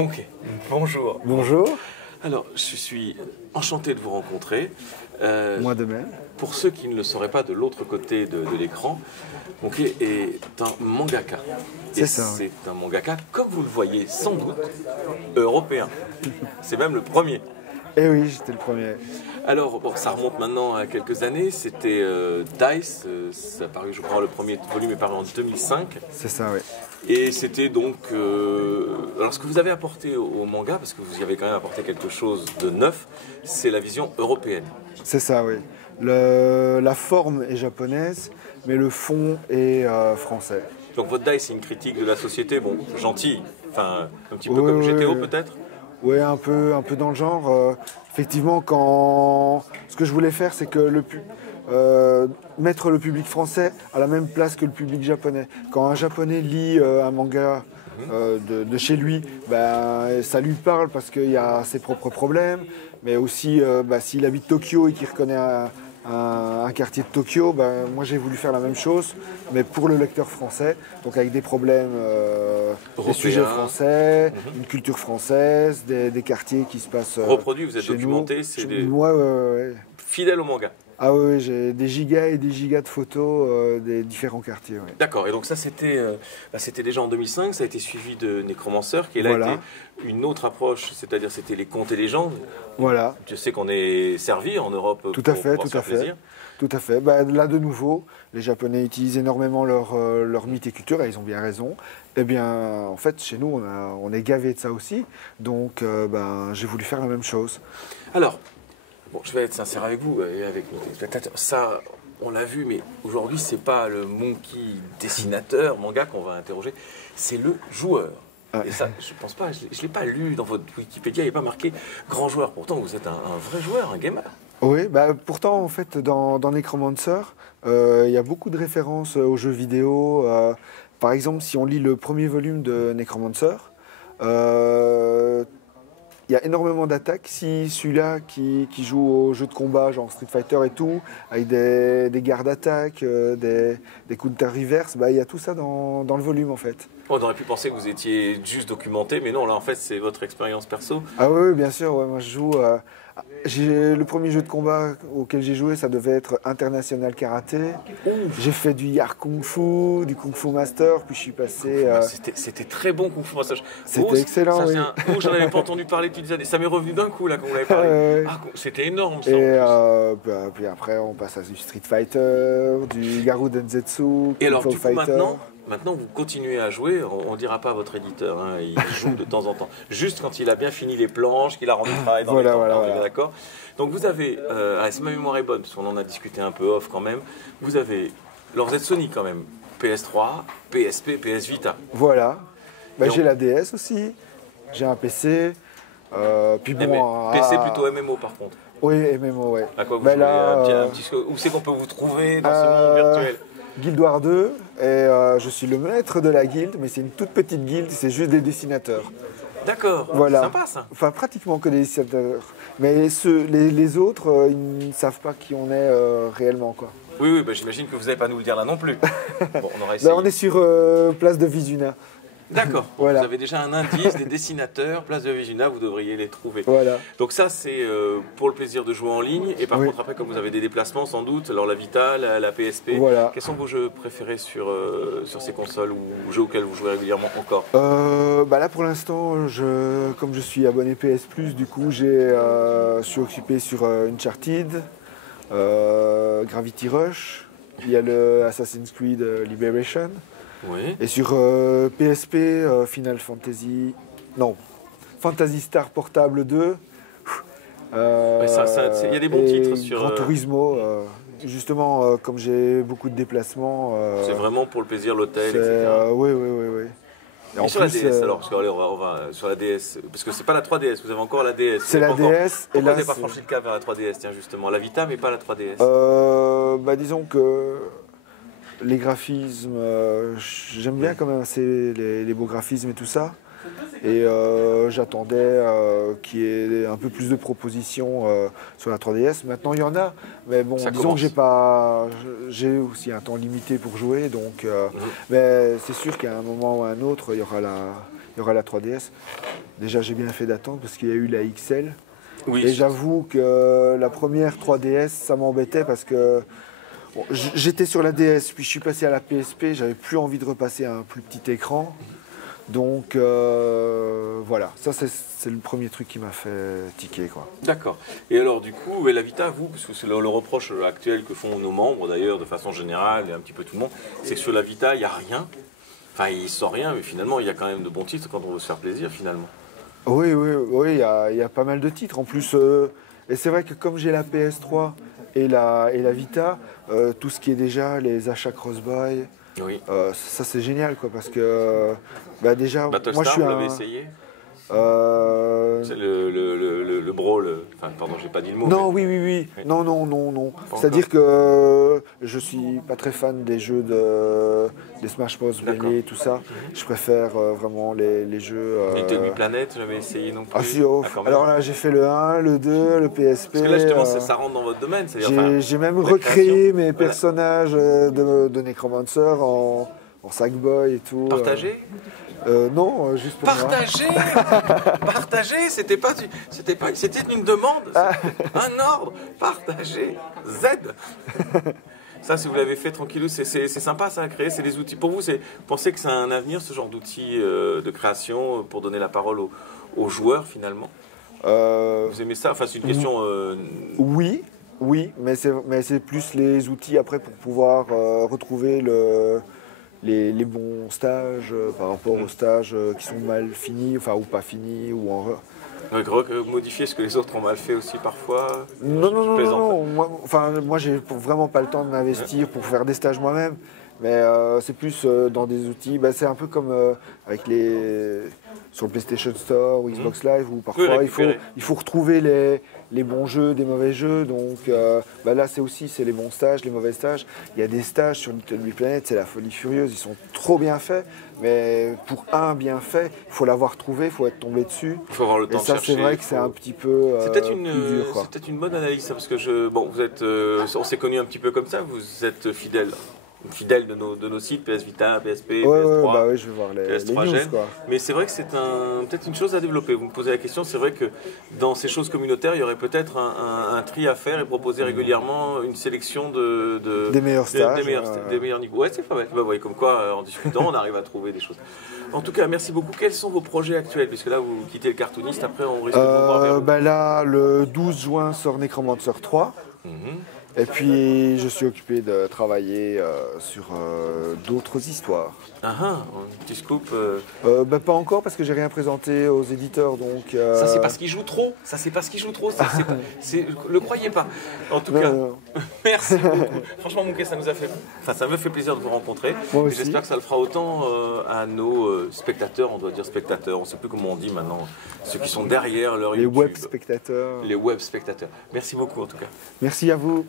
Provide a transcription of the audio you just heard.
Ok, bonjour. Bonjour. Alors, je suis enchanté de vous rencontrer. Moi de même. Pour ceux qui ne le sauraient pas de l'autre côté de l'écran, Monkey est un mangaka. C'est ça. C'est un mangaka, comme vous le voyez sans doute, européen. C'est même le premier. Eh oui, j'étais le premier. Alors, bon, ça remonte maintenant à quelques années. C'était Dice. Ça a paru, je crois, le premier volume est paru en 2005. C'est ça, oui. Et c'était donc... alors ce que vous avez apporté au manga, parce que vous y avez quand même apporté quelque chose de neuf, c'est la vision européenne. C'est ça, oui. La forme est japonaise, mais le fond est français. Donc votre Dice, c'est une critique de la société, bon, gentille, enfin un petit peu comme GTO peut-être. Oui, un peu dans le genre. Effectivement, ce que je voulais faire, c'est que mettre le public français à la même place que le public japonais. Quand un japonais lit un manga de chez lui, ben, ça lui parle parce qu'il y a ses propres problèmes, mais aussi s'il habite Tokyo et qu'il reconnaît un quartier de Tokyo, ben, moi j'ai voulu faire la même chose, mais pour le lecteur français, donc avec des problèmes, des sujets français, une culture française, des quartiers qui se passent reproduit, vous êtes chez documenté, c'est des... Ouais. fidèle au manga. Ah oui, j'ai des gigas et des gigas de photos des différents quartiers. Ouais. D'accord, et donc ça c'était déjà en 2005, ça a été suivi de Necromancer, qui est là Voilà. était une autre approche, c'est-à-dire c'était les contes et légendes. Voilà. Je sais qu'on est servi en Europe Tout à fait, pour tout se à faire plaisir. fait. Tout à fait. Bah, là de nouveau, les Japonais utilisent énormément leur mythe et culture, et ils ont bien raison. Eh bien, en fait, chez nous, on est gavé de ça aussi, donc j'ai voulu faire la même chose. Alors, bon, je vais être sincère avec vous et avec nos téléspectateurs. Ça, on l'a vu, mais aujourd'hui, c'est pas le monkey dessinateur, manga qu'on va interroger, c'est le joueur. Ah. Et ça, je pense pas, je l'ai pas lu dans votre Wikipédia, il n'est pas marqué grand joueur. Pourtant, vous êtes un vrai joueur, un gamer. Oui, pourtant, en fait, dans Necromancer, il y a beaucoup de références aux jeux vidéo. Par exemple, si on lit le premier volume de Necromancer, il y a énormément d'attaques. Si celui-là qui joue aux jeux de combat, genre Street Fighter et tout, avec des gardes d'attaque, des counter reverse, il y a tout ça dans le volume en fait. On aurait pu penser que vous étiez juste documenté, mais non, là en fait c'est votre expérience perso. Ah oui, bien sûr, ouais, moi je joue... le premier jeu de combat auquel j'ai joué, ça devait être International Karaté. J'ai fait du Yar Kung Fu, du Kung Fu Master, puis je suis passé... C'était très bon Kung Fu Master. C'était excellent, oui. J'en avais pas entendu parler depuis des années. Ça m'est revenu d'un coup là quand vous l'avez parlé. Ah, c'était énorme ça. Et puis après, on passe à du Street Fighter, du Garou Densetsu, et alors, Kung du Fu coup, Fighter. Maintenant, vous continuez à jouer. On ne dira pas à votre éditeur. Hein, il joue de temps en temps. Juste quand il a bien fini les planches, qu'il a rendu le travail dans les temps. Voilà. D'accord. Donc vous avez, si ma mémoire est bonne, parce qu'on en a discuté un peu off quand même, vous avez, alors vous êtes Sony quand même, PS3, PSP, PS Vita. Voilà. J'ai la DS aussi, j'ai un PC. Puis bon, PC plutôt MMO par contre. Oui, MMO, ouais. À quoi vous jouez, où c'est qu'on peut vous trouver dans ce monde virtuel? Guild Wars 2, et je suis le maître de la guilde, mais c'est une toute petite guilde, c'est juste des dessinateurs. D'accord, voilà. C'est sympa ça. Enfin, pratiquement que des dessinateurs. Mais les autres, ils ne savent pas qui on est réellement, quoi. Oui, j'imagine que vous n'allez pas nous le dire là non plus. Bon, on aura essayé. On est sur place de Vizuna. D'accord, voilà. Vous avez déjà un indice des dessinateurs, place de Vizuna, vous devriez les trouver. Voilà. Donc ça c'est pour le plaisir de jouer en ligne, et par contre après comme vous avez des déplacements sans doute, alors la Vita, la PSP, quels sont vos jeux préférés sur ces consoles ou jeux auxquels vous jouez régulièrement encore? Là pour l'instant, comme je suis abonné PS Plus, du coup je suis occupé sur Uncharted, Gravity Rush, il y a le Assassin's Creed Liberation. Oui. Et sur PSP, Final Fantasy... Non, Phantasy Star Portable 2. Il y a des bons titres sur... Gran Turismo, justement, comme j'ai beaucoup de déplacements... c'est vraiment pour le plaisir, l'hôtel, etc. Oui. Et sur la DS alors, parce qu'on va sur la DS, parce que c'est pas la 3DS, vous avez encore la DS. C'est la DS. Pourquoi vous n'avez pas franchi le cap vers la 3DS, tiens justement, la Vita mais pas la 3DS? Disons que... Les graphismes, j'aime bien quand même assez les beaux graphismes et tout ça. Et j'attendais qu'il y ait un peu plus de propositions sur la 3DS. Maintenant, il y en a, mais bon, disons que j'ai aussi un temps limité pour jouer, donc mais c'est sûr qu'à un moment ou à un autre, il y il y aura la 3DS. Déjà, j'ai bien fait d'attendre parce qu'il y a eu la XL. Oui. Et j'avoue que la première 3DS, ça m'embêtait parce que bon, j'étais sur la DS, puis je suis passé à la PSP, j'avais plus envie de repasser à un plus petit écran. Donc voilà, ça c'est le premier truc qui m'a fait tiquer, quoi. D'accord. Et alors du coup, la Vita, vous, parce que c'est le reproche actuel que font nos membres d'ailleurs, de façon générale, et un petit peu tout le monde, c'est que sur la Vita, il n'y a rien. Enfin, il sort rien, mais finalement, il y a quand même de bons titres quand on veut se faire plaisir, finalement. Oui, il y a pas mal de titres. En plus, et c'est vrai que comme j'ai la PS3 et la Vita, tout ce qui est déjà les achats cross-buy, oui. Ça c'est génial, quoi, parce que bah, déjà, Battlestar, moi je suis vous l'avez essayé C'est le brawl, enfin pardon, j'ai pas dit le mot. Non, mais... oui. Non. C'est-à-dire que je suis pas très fan des jeux des Smash Bros, Melee, tout ça. Je préfère vraiment les jeux... Little Planet, j'avais essayé non plus. Ah si, alors là j'ai fait le 1, le 2, le PSP. Parce que là justement ça rentre dans votre domaine. J'ai même recréé mes personnages de Necromancer en Sackboy et tout. Partagé non, juste pour partager, partager, c'était une demande, un ordre, partager, Z. Ça, si vous l'avez fait tranquillou, c'est sympa ça à créer, c'est des outils. Pour vous, vous pensez que c'est un avenir, ce genre d'outils de création pour donner la parole aux joueurs finalement Vous aimez ça? Enfin, c'est une question... Oui, mais c'est plus les outils après pour pouvoir retrouver les bons stages par rapport aux stages qui sont mal finis, enfin ou pas finis, ou en... modifier ce que les autres ont mal fait aussi parfois. Non. Moi j'ai vraiment pas le temps de m'investir pour faire des stages moi-même, mais c'est plus dans des outils. Bah, c'est un peu comme avec sur le PlayStation Store ou Xbox Live, où parfois il faut retrouver les bons jeux des mauvais jeux. Donc là c'est les bons stages, les mauvais stages. Il y a des stages sur Little Big Planet, c'est la folie furieuse, ils sont trop bien faits, mais pour un bien fait, il faut l'avoir trouvé, il faut être tombé dessus. Il faut avoir le temps de chercher. Et ça c'est vrai que c'est un petit peu c'est peut-être plus dur, quoi. C'est peut-être une bonne analyse, parce que vous êtes, on s'est connus un petit peu comme ça, vous êtes fidèle de nos sites, PS Vita, PSP, PS3, oui, je vais voir les PS3 news, Gen. quoi. Mais c'est vrai que c'est peut-être une chose à développer. Vous me posez la question, c'est vrai que dans ces choses communautaires, il y aurait peut-être un tri à faire et proposer régulièrement une sélection des meilleurs stages. Des meilleurs niveaux. Ouais, c'est pas mal. Bah, vous voyez, comme quoi, en discutant, on arrive à trouver des choses. En tout cas, merci beaucoup. Quels sont vos projets actuels? Puisque là, vous quittez le cartooniste, après on risque de vous voir vers vous. Là, le 12 juin sort Necromancer 3. Et puis je suis occupé de travailler sur d'autres histoires. Un petit scoop. Pas encore parce que j'ai rien présenté aux éditeurs, donc. Ça c'est parce qu'ils jouent trop. Le croyez pas. En tout cas, merci beaucoup. Franchement, Mouké, ça me fait plaisir de vous rencontrer. J'espère que ça le fera autant à nos spectateurs. On doit dire spectateurs. On ne sait plus comment on dit maintenant. Ceux qui sont derrière leur YouTube. Les web spectateurs. Les web spectateurs. Merci beaucoup en tout cas. Merci à vous.